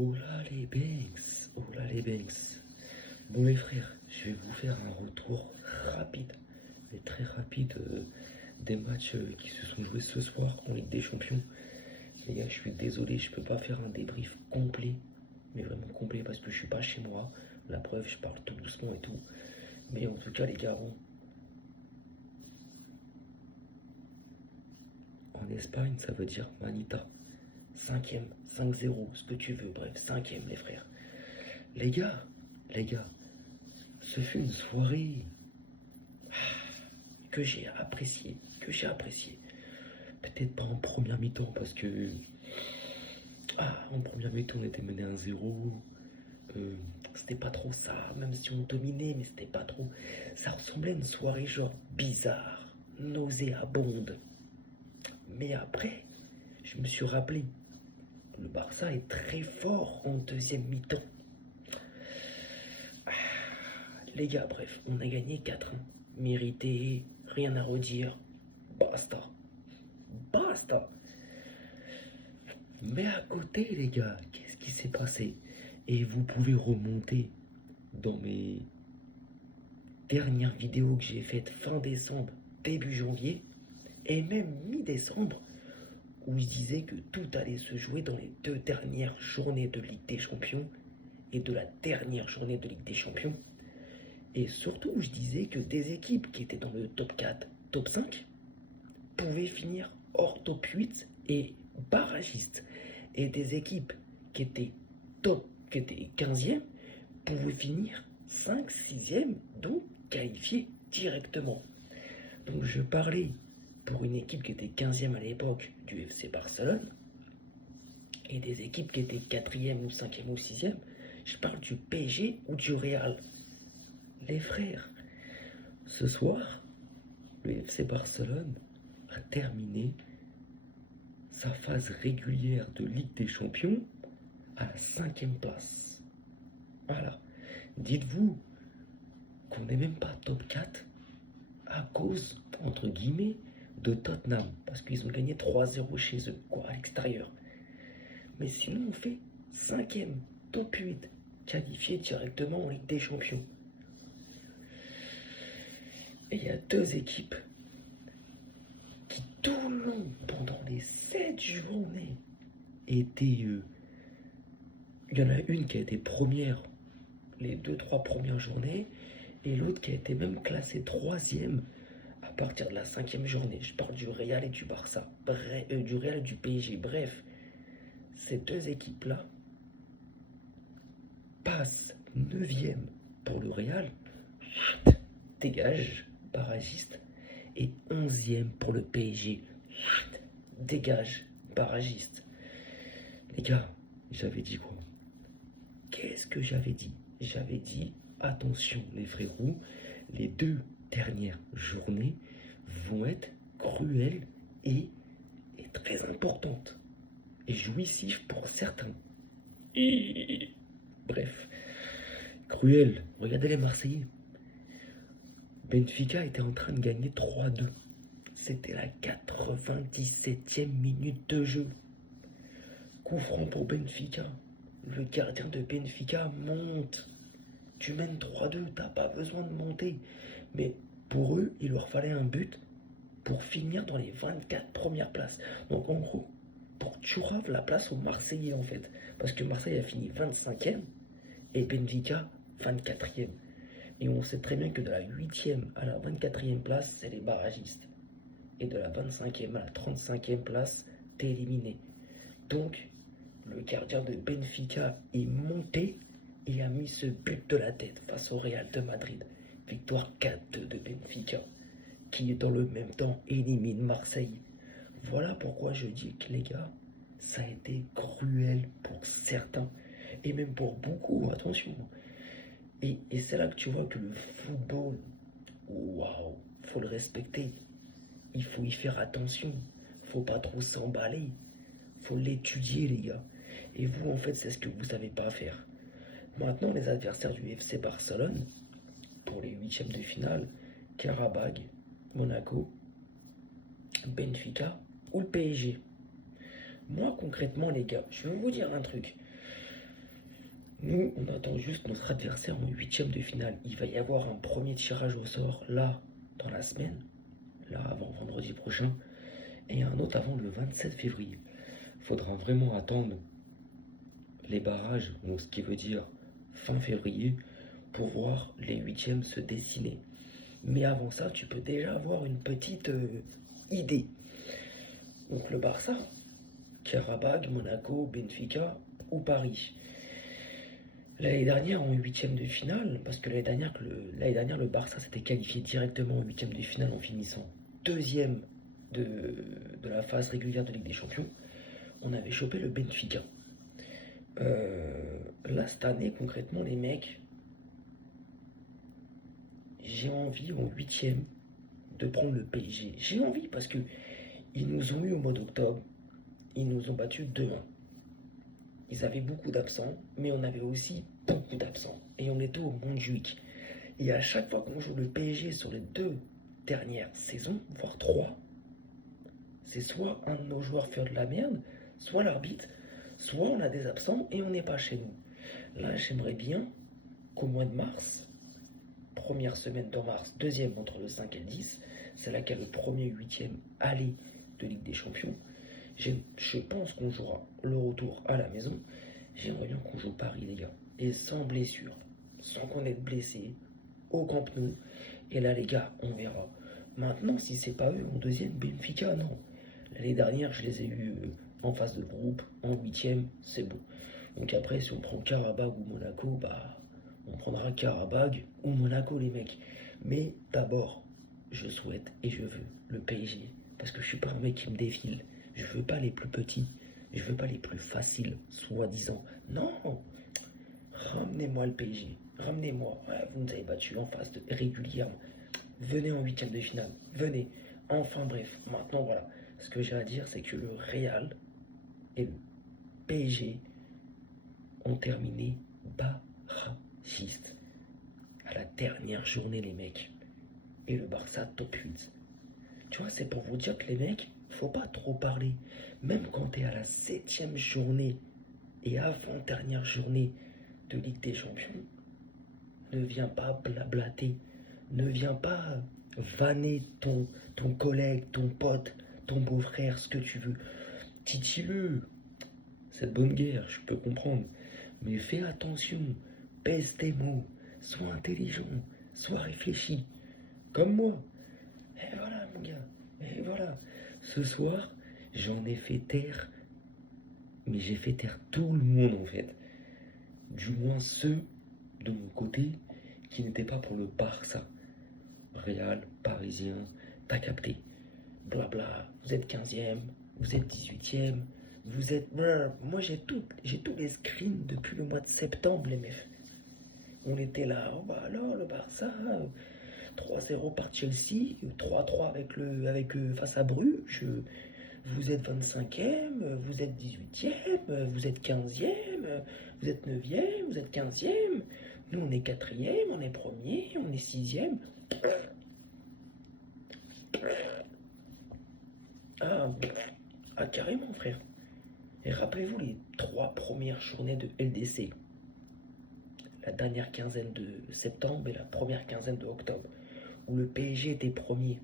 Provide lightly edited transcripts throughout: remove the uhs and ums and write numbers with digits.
Oh là les Banks, oh là les Banks. Bon les frères, je vais vous faire un retour rapide, mais très rapide des matchs qui se sont joués ce soir en Ligue des Champions. Les gars, je suis désolé, je peux pas faire un débrief complet, mais vraiment complet parce que je suis pas chez moi. La preuve, je parle tout doucement et tout. Mais en tout cas les gars, en Espagne, ça veut dire Manita. Cinquième, 5-0, ce que tu veux, bref, cinquième les frères. Les gars, les gars, ce fut une soirée que j'ai appréciée, que j'ai appréciée. Peut-être pas en première mi-temps parce que en première mi-temps on était mené 1-0. C'était pas trop ça, même si on dominait, mais c'était pas trop. Ça ressemblait à une soirée genre bizarre, nauséabonde. Mais après, je me suis rappelé, le Barça est très fort en deuxième mi-temps. Les gars, bref, on a gagné 4-1. Mérité, rien à redire. Basta. Basta. Mais à côté, les gars, qu'est-ce qui s'est passé? Et vous pouvez remonter dans mes dernières vidéos que j'ai faites fin décembre, début janvier, et même mi-décembre, où je disais que tout allait se jouer dans les 2 dernières journées de Ligue des Champions et de la dernière journée de Ligue des Champions. Et surtout, je disais que des équipes qui étaient dans le top 4, top 5, pouvaient finir hors top 8 et barragistes. Et des équipes qui étaient top, qui étaient 15e, pouvaient finir 5, 6e, donc qualifiées directement. Donc je parlais pour une équipe qui était 15e à l'époque du FC Barcelone, et des équipes qui étaient 4e ou 5e ou 6e, je parle du PSG ou du Real. Les frères, ce soir, le FC Barcelone a terminé sa phase régulière de Ligue des Champions à la 5e place. Voilà. Dites-vous qu'on n'est même pas top 4 à cause, entre guillemets, de Tottenham. Parce qu'ils ont gagné 3-0 chez eux, quoi, à l'extérieur. Mais sinon, on fait 5e, top 8, qualifié directement en Ligue des Champions. Et il y a 2 équipes qui tout le long, pendant les 7 journées, étaient... il y en a une qui a été première les 2-3 premières journées, et l'autre qui a été même classée 3e à partir de la 5e journée. Je parle du Real et du Barça. Du Real et du PSG. Bref, ces 2 équipes-là passent 9e pour le Real, dégage, barragiste, et 11e pour le PSG, dégage, barragiste. Les gars, j'avais dit quoi? Qu'est-ce que j'avais dit? J'avais dit, attention les frérots, les 2 dernières journées vont être cruelles et très importantes, et jouissives pour certains. Bref, cruelles. Regardez les Marseillais. Benfica était en train de gagner 3-2. C'était la 97e minute de jeu. Coup franc pour Benfica. Le gardien de Benfica monte. Tu mènes 3-2, t'as pas besoin de monter. Mais pour eux, il leur fallait un but pour finir dans les 24 premières places. Donc en gros, pour Thuram, la place aux Marseillais en fait. Parce que Marseille a fini 25e et Benfica 24e. Et on sait très bien que de la 8e à la 24e place, c'est les barragistes. Et de la 25e à la 35e place, t'es éliminé. Donc, le gardien de Benfica est monté et a mis ce but de la tête face au Real de Madrid. Victoire 4-2 de Benfica, qui dans le même temps élimine Marseille. Voilà pourquoi je dis que les gars, ça a été cruel pour certains, et même pour beaucoup, attention. Et c'est là que tu vois que le football, waouh, faut le respecter. Il faut y faire attention. Faut pas trop s'emballer. Faut l'étudier, les gars. Et vous, en fait, c'est ce que vous savez pas faire. Maintenant, les adversaires du FC Barcelone, pour les 8e de finale, Karabag, Monaco, Benfica ou le PSG. Moi, concrètement, les gars, je vais vous dire un truc. Nous, on attend juste notre adversaire en huitième de finale. Il va y avoir un premier tirage au sort là, dans la semaine, là, avant vendredi prochain, et un autre avant le 27 février. Il faudra vraiment attendre les barrages, donc ce qui veut dire fin février, pour voir les huitièmes se dessiner. Mais avant ça, tu peux déjà avoir une petite idée. Donc le Barça, Karabakh, Monaco, Benfica ou Paris. L'année dernière en huitième de finale, parce que l'année dernière le Barça s'était qualifié directement en huitième de finale en finissant deuxième de la phase régulière de Ligue des Champions, on avait chopé le Benfica. Là cette année concrètement les mecs, j'ai envie en huitième de prendre le PSG. J'ai envie parce que ils nous ont eu au mois d'octobre, ils nous ont battu 2-1. Ils avaient beaucoup d'absents, mais on avait aussi beaucoup d'absents. Et on était au Montjuïc. Et à chaque fois qu'on joue le PSG sur les 2 dernières saisons, voire 3, c'est soit un de nos joueurs fait de la merde, soit l'arbitre, soit on a des absents et on n'est pas chez nous. Là, j'aimerais bien qu'au mois de mars, première semaine de mars, deuxième entre le 5 et le 10, c'est là qu'il y a le premier huitième aller de Ligue des Champions. Je pense qu'on jouera le retour à la maison. J'aimerais bien qu'on joue Paris, les gars. Et sans blessure, sans qu'on ait blessé, au Camp Nou. Et là, les gars, on verra. Maintenant, si c'est pas eux en deuxième, Benfica, non. L'année dernière, je les ai eus en phase de groupe, en huitième, c'est bon. Donc après, si on prend Karabakh ou Monaco, bah, on prendra Karabakh ou Monaco, les mecs. Mais d'abord, je souhaite et je veux le PSG. Parce que je suis pas un mec qui me défile. Je veux pas les plus petits. Je veux pas les plus faciles, soi-disant. Non. Ramenez-moi le PSG. Ramenez-moi. Ouais, vous nous avez battu en phase de régulièrement. Venez en huitième de finale. Venez. Enfin bref. Maintenant voilà. Ce que j'ai à dire, c'est que le Real et le PSG ont terminé barragistes à la dernière journée, les mecs. Et le Barça top 8. Tu vois, c'est pour vous dire que les mecs, faut pas trop parler. Même quand t'es à la 7e journée et avant-dernière journée de Ligue des Champions, ne viens pas blablater. Ne viens pas vanner ton collègue, ton pote, ton beau-frère, ce que tu veux. Titille-le. C'est de bonne guerre, je peux comprendre. Mais fais attention. Pèse tes mots. Sois intelligent. Sois réfléchi. Comme moi. Et voilà, mon gars. Et voilà. Ce soir, j'en ai fait taire. Mais j'ai fait taire tout le monde, en fait. Du moins ceux de mon côté qui n'étaient pas pour le Barça. Real, Parisien, t'as capté. Blabla. Vous êtes 15e. Vous êtes 18e. Vous êtes... Moi, j'ai tous les screens depuis le mois de septembre, les mecs. On était là, oh bah alors le Barça, 3-0 par Chelsea, 3-3 face à Bruges, vous êtes 25e, vous êtes 18e, vous êtes 15e, vous êtes 9e, vous êtes 15e, nous on est 4e, on est 1er, on est 6e. Ah, carrément frère. Et rappelez-vous les 3 premières journées de LDC. La dernière quinzaine de septembre et la première quinzaine de octobre, où le PSG était premier.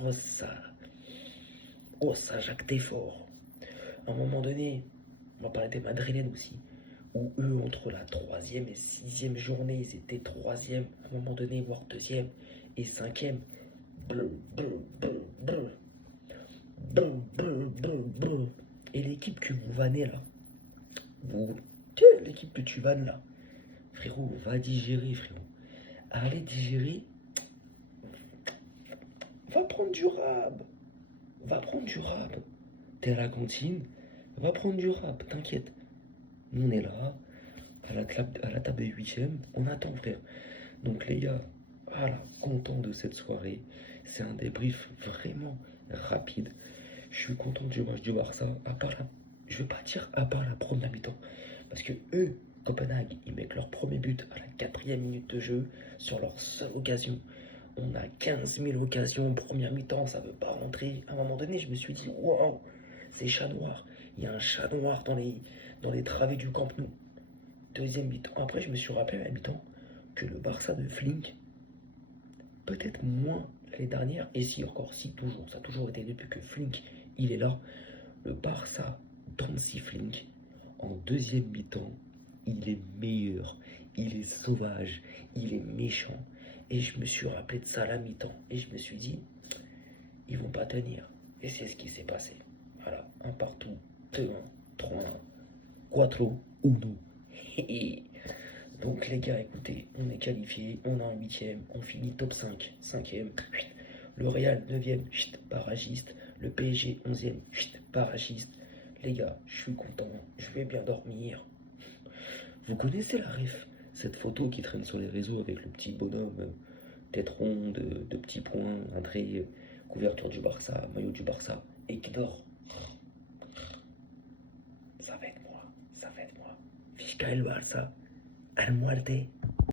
Oh ça, Jacques Teffort. À un moment donné, on va parler des Madrilènes aussi, où eux, entre la 3e et 6e journée, ils étaient 3e, à un moment donné, voire 2e et 5e. Et l'équipe que vous vannez là, l'équipe que tu vannes là, frérot, va digérer, frérot. Allez digérer. Va prendre du rab. Va prendre du rab. T'es à la cantine, va prendre du rab, t'inquiète. Nous on est là, à la table des 8e, on attend frère. Donc les gars, voilà, content de cette soirée. C'est un débrief vraiment rapide. Je suis content du match du Barça, je vais pas dire à part la première mi-temps. Parce que eux, Copenhague, ils mettent leur premier but à la 4e minute de jeu sur leur seule occasion. On a 15 000 occasions en première mi-temps, ça veut pas rentrer. À un moment donné, je me suis dit, waouh, c'est chat noir. Il y a un chat noir dans les travées du Camp Nou. Deuxième mi-temps. Après, je me suis rappelé à la mi-temps que le Barça de Flink, peut-être moins l'année dernière, et si encore, si toujours, ça a toujours été depuis que Flink, il est là, le Barça d'Hansi Flink, en deuxième mi-temps, il est meilleur, il est sauvage, il est méchant. Et je me suis rappelé de ça à la mi-temps, et je me suis dit, ils vont pas tenir. Et c'est ce qui s'est passé. Voilà, un partout, 2-1, 3-1, 4 1. Donc les gars, écoutez, on est qualifié, on a un huitième, on finit top 5, cinquième, le Real 9e, barragiste, le PSG 11e, barragiste. Les gars, je suis content, je vais bien dormir. Vous connaissez la ref, cette photo qui traîne sur les réseaux avec le petit bonhomme, tête ronde, de petits points, entrée, couverture du Barça, maillot du Barça, et qui dort. Ça va être moi, ça va être moi. Fisca el Barça, al muerte.